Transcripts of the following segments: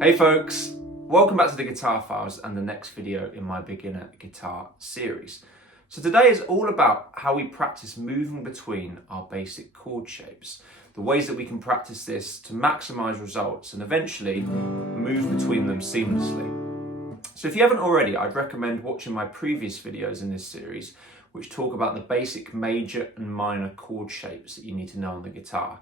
Hey folks, welcome back to the Guitar Files and the next video in my beginner guitar series. So today is all about how we practice moving between our basic chord shapes, the ways that we can practice this to maximize results and eventually move between them seamlessly. So if you haven't already, I'd recommend watching my previous videos in this series, which talk about the basic major and minor chord shapes that you need to know on the guitar.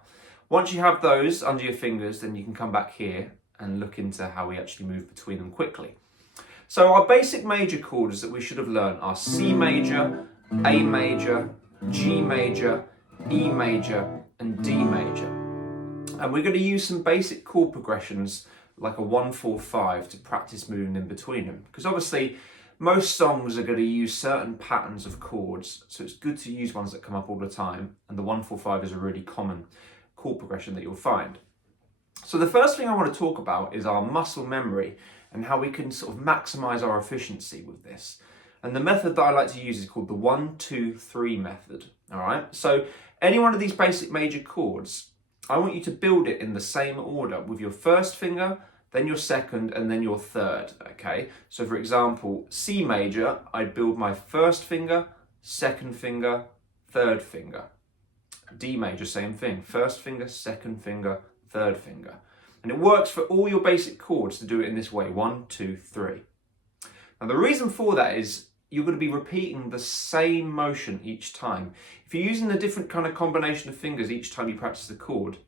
Once you have those under your fingers, then you can come back here and look into how we actually move between them quickly. So our basic major chords that we should have learned are C major, A major, G major, E major, and D major. And we're going to use some basic chord progressions like a 1-4-5 to practice moving in between them. Because obviously most songs are going to use certain patterns of chords, so it's good to use ones that come up all the time, and the 1-4-5 is a really common chord progression that you'll find. So the first thing I want to talk about is our muscle memory and how we can sort of maximize our efficiency with this. And the method that I like to use is called the 1-2-3 method. All right. So any one of these basic major chords, I want you to build it in the same order with your first finger, then your second, and then your third. Okay. So for example, C major, I'd build my first finger, second finger, third finger. D major, same thing. First finger, second finger, third finger. And it works for all your basic chords to do it in this way, 1, 2, 3. Now the reason for that is you're going to be repeating the same motion each time. If you're using a different kind of combination of fingers each time you practice the chord,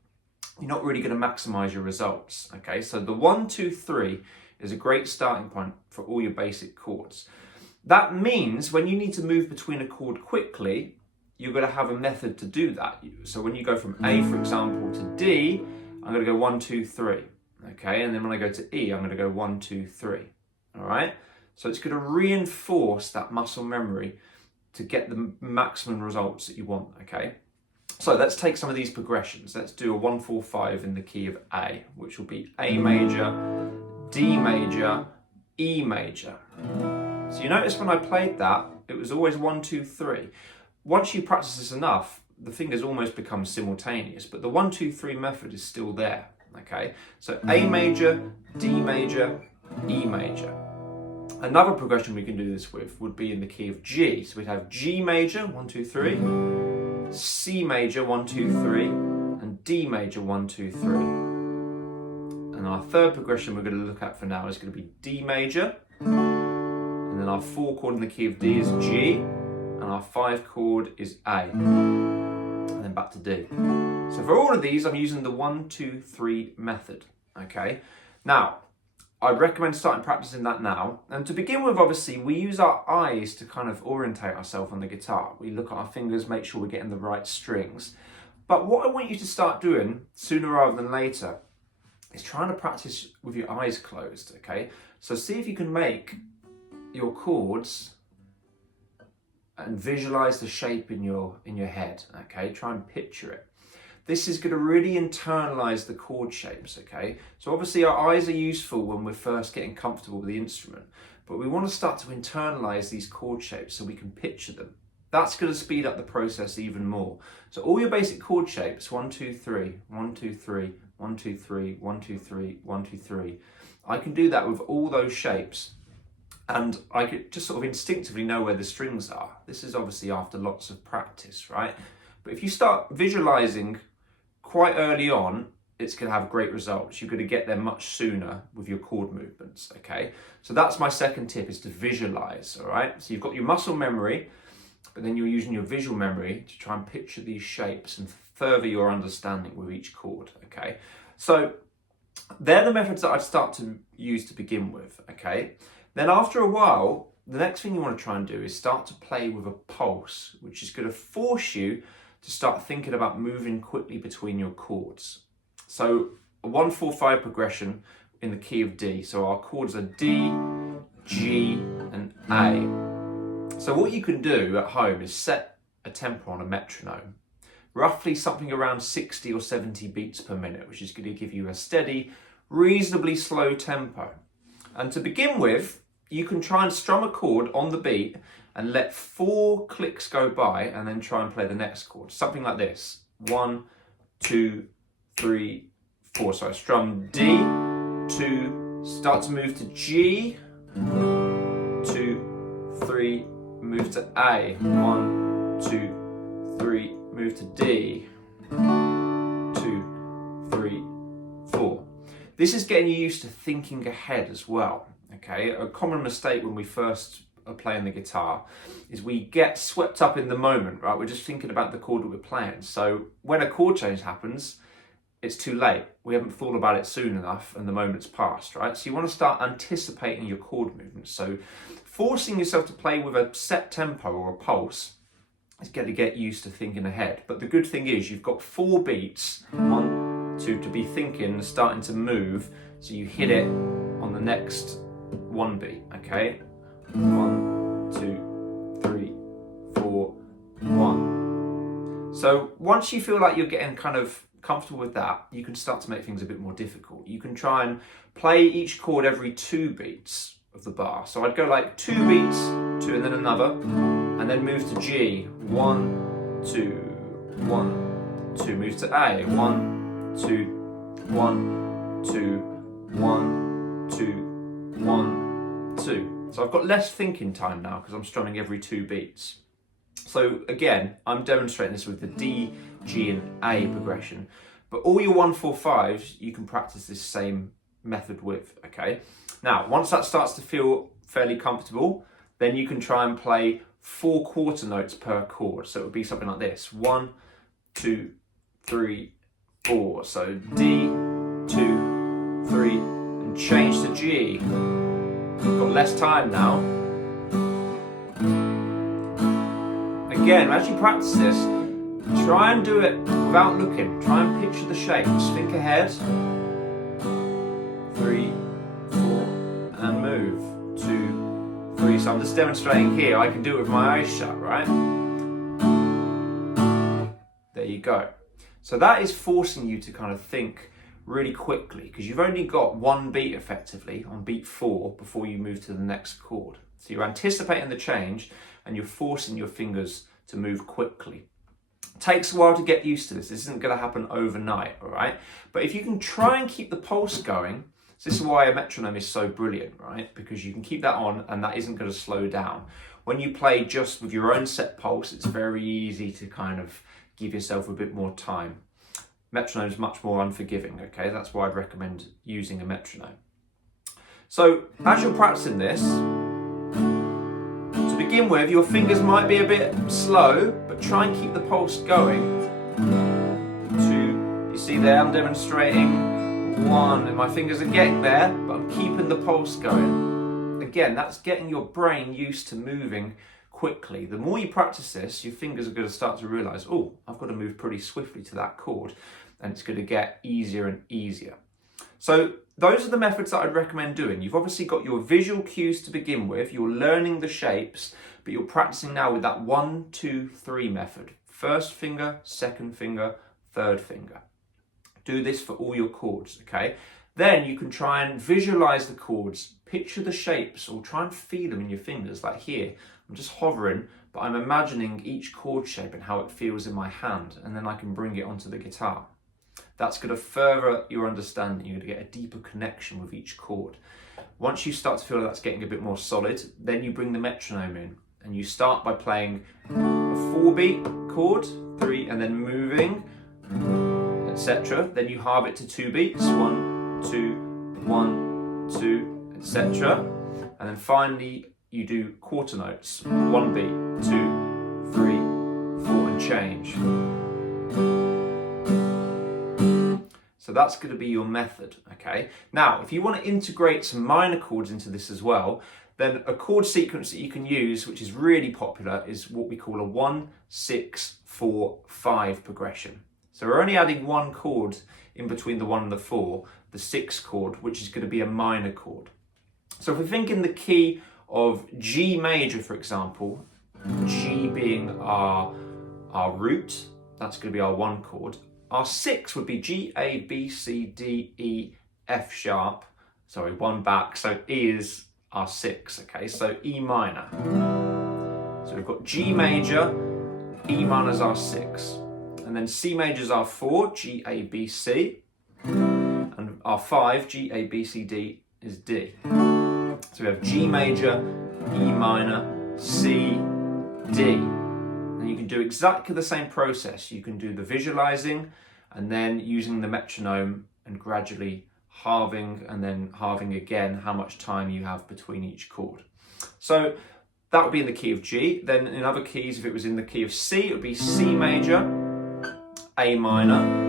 you're not really going to maximize your results. Okay, so the 1, 2, 3 is a great starting point for all your basic chords. That means when you need to move between a chord quickly, you're going to have a method to do that. So when you go from A, for example, to D, I'm going to go 1, 2, 3. Okay, and then when I go to E, I'm going to go 1, 2, 3. All right, so it's going to reinforce that muscle memory to get the maximum results that you want. Okay, so let's take some of these progressions. Let's do a 1-4-5 in the key of A, which will be A major, D major, E major. So you notice when I played that, it was always 1, 2, 3. Once you practice this enough, the fingers almost become simultaneous, but the 1-2-3 method is still there. Okay, so A major, D major, E major. Another progression we can do this with would be in the key of G. So we'd have G major, 1, 2, 3, C major, 1, 2, 3, and D major, 1, 2, 3. And our third progression we're going to look at for now is going to be D major, and then our 4 chord in the key of D is G, and our 5 chord is A. And then back to D. So for all of these, I'm using the 1-2-3 method. Okay. Now, I'd recommend starting practicing that now. And to begin with, obviously, we use our eyes to kind of orientate ourselves on the guitar. We look at our fingers, make sure we're getting the right strings. But what I want you to start doing sooner rather than later is trying to practice with your eyes closed. Okay. So see if you can make your chords and visualize the shape in your head. Okay, try and picture it. This is going to really internalize the chord shapes. Okay, so obviously our eyes are useful when we're first getting comfortable with the instrument, but we want to start to internalize these chord shapes so we can picture them. That's going to speed up the process even more. So all your basic chord shapes, 1, 2, 3, 1, 2, 3, 1, 2, 3, 1, 2, 3, 1, 2, 3. I can do that with all those shapes, and I could just sort of instinctively know where the strings are. This is obviously after lots of practice, right? But if you start visualizing quite early on, it's going to have great results. You're going to get there much sooner with your chord movements, okay? So that's my second tip, is to visualize, all right? So you've got your muscle memory, but then you're using your visual memory to try and picture these shapes and further your understanding with each chord, okay? So they're the methods that I'd start to use to begin with, okay? Then after a while, the next thing you want to try and do is start to play with a pulse, which is going to force you to start thinking about moving quickly between your chords. So a 1-4-5 progression in the key of D. So our chords are D, G, and A. So what you can do at home is set a tempo on a metronome, roughly something around 60 or 70 beats per minute, which is going to give you a steady, reasonably slow tempo. And to begin with, you can try and strum a chord on the beat and let 4 clicks go by and then try and play the next chord. Something like this. 1, 2, 3, 4. So I strum D, 2, start to move to G, 2, 3, move to A, 1, 2, 3, move to D, 2, 3, 4. This is getting you used to thinking ahead as well, okay? A common mistake when we first are playing the guitar is we get swept up in the moment, right? We're just thinking about the chord that we're playing. So when a chord change happens, it's too late. We haven't thought about it soon enough and the moment's passed, right? So you want to start anticipating your chord movements. So forcing yourself to play with a set tempo or a pulse is going to get used to thinking ahead. But the good thing is you've got 4 beats, 1, 2, to be thinking and starting to move. So you hit it on the next 1 beat, okay? 1, 2, 3, 4, 1. So once you feel like you're getting kind of comfortable with that, you can start to make things a bit more difficult. You can try and play each chord every 2 beats of the bar. So I'd go like 2 beats, 2 and then another, and then move to G, 1, 2, 1, 2, move to A, 1, 2, 1, 2, 1, 2, 1, 2. So I've got less thinking time now because I'm strumming every 2 beats. So again, I'm demonstrating this with the D, G and A progression, but all your 1, 4, 5s, you can practice this same method with, okay? Now, once that starts to feel fairly comfortable, then you can try and play 4 quarter notes per chord. So it would be something like this, 1, 2, 3, 4. So D, 2, 3, and change to G. We've got less time now. Again, as you practice this, try and do it without looking. Try and picture the shapes. Think ahead. 3, 4, and move. 2, 3. So I'm just demonstrating here. I can do it with my eyes shut, right? There you go. So that is forcing you to kind of think really quickly because you've only got 1 beat effectively on beat 4 before you move to the next chord. So you're anticipating the change and you're forcing your fingers to move quickly. It takes a while to get used to this. This isn't going to happen overnight, all right? But if you can try and keep the pulse going, so this is why a metronome is so brilliant, right? Because you can keep that on and that isn't going to slow down. When you play just with your own set pulse, it's very easy to kind of give yourself a bit more time. Metronome is much more unforgiving, okay? That's why I'd recommend using a metronome. So as you're practicing this, to begin with, your fingers might be a bit slow, but try and keep the pulse going. 2, you see there, I'm demonstrating 1, and my fingers are getting there, but I'm keeping the pulse going. Again, that's getting your brain used to moving quickly. The more you practice this, your fingers are going to start to realize, oh, I've got to move pretty swiftly to that chord, and it's going to get easier and easier. So those are the methods that I'd recommend doing. You've obviously got your visual cues to begin with, you're learning the shapes, but you're practicing now with that 1, 2, 3 method. First finger, second finger, third finger. Do this for all your chords, okay? Then you can try and visualize the chords, picture the shapes, or try and feel them in your fingers. Like here, I'm just hovering, but I'm imagining each chord shape and how it feels in my hand, and then I can bring it onto the guitar. That's going to further your understanding. You're going to get a deeper connection with each chord. Once you start to feel that's getting a bit more solid, then you bring the metronome in, and you start by playing a 4-beat chord, 3, and then moving, etc. Then you halve it to 2 beats, 1, 2, 1, 2, etc. And then finally you do quarter notes, 1 beat, 2, 3, 4, and change. So that's going to be your method, okay? Now, if you want to integrate some minor chords into this as well, then a chord sequence that you can use, which is really popular, is what we call a 1, 6, 4, 5 progression. So we're only adding 1 chord in between the 1 and the 4, the 6 chord, which is going to be a minor chord. So if we think in the key of G major, for example, G being our root, that's going to be our 1 chord. Our 6 would be G, A, B, C, D, E, F sharp. Sorry, 1 back. So E is our 6, okay? So E minor. So we've got G major, E minor is our 6. And then C major is our 4, G, A, B, C. And our 5, G, A, B, C, D, is D. So we have G major, E minor, C, D. And you can do exactly the same process. You can do the visualizing and then using the metronome and gradually halving and then halving again how much time you have between each chord. So that would be in the key of G. Then in other keys, if it was in the key of C, it would be C major, A minor.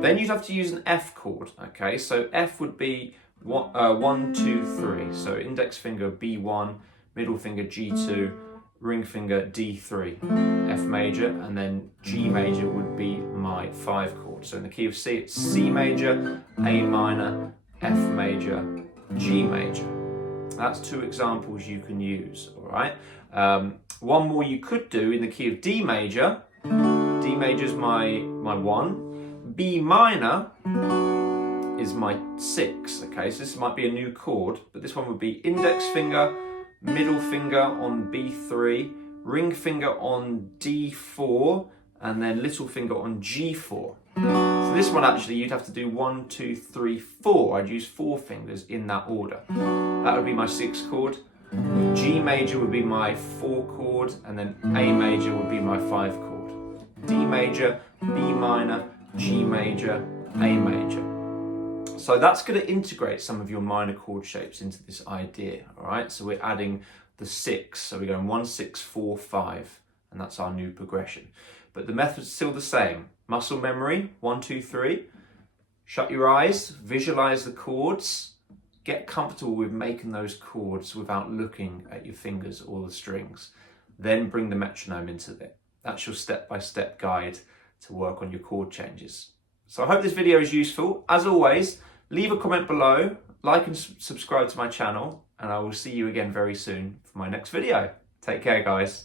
Then you'd have to use an F chord, okay? So F would be 1, 2, 3. So index finger B1, middle finger G2, ring finger D3, F major, and then G major would be my 5 chord. So in the key of C, it's C major, A minor, F major, G major. That's 2 examples you can use, all right? One more you could do in the key of D major. D major is my 1. B minor is my 6, okay? So this might be a new chord, but this one would be index finger, middle finger on B3, ring finger on D4, and then little finger on G4. So this one actually you'd have to do 1, 2, 3, 4. I'd use 4 fingers in that order. That would be my 6 chord. G major would be my 4 chord, and then A major would be my 5 chord. D major, B minor, G major, A major. So that's going to integrate some of your minor chord shapes into this idea, all right? So we're adding the 6, so we're going 1, 6, 4, 5, and that's our new progression. But the method's still the same. Muscle memory, 1, 2, 3. Shut your eyes, visualize the chords, get comfortable with making those chords without looking at your fingers or the strings. Then bring the metronome into it. That's your step-by-step guide to work on your chord changes. So I hope this video is useful. As always, leave a comment below, like and subscribe to my channel, and I will see you again very soon for my next video. Take care, guys.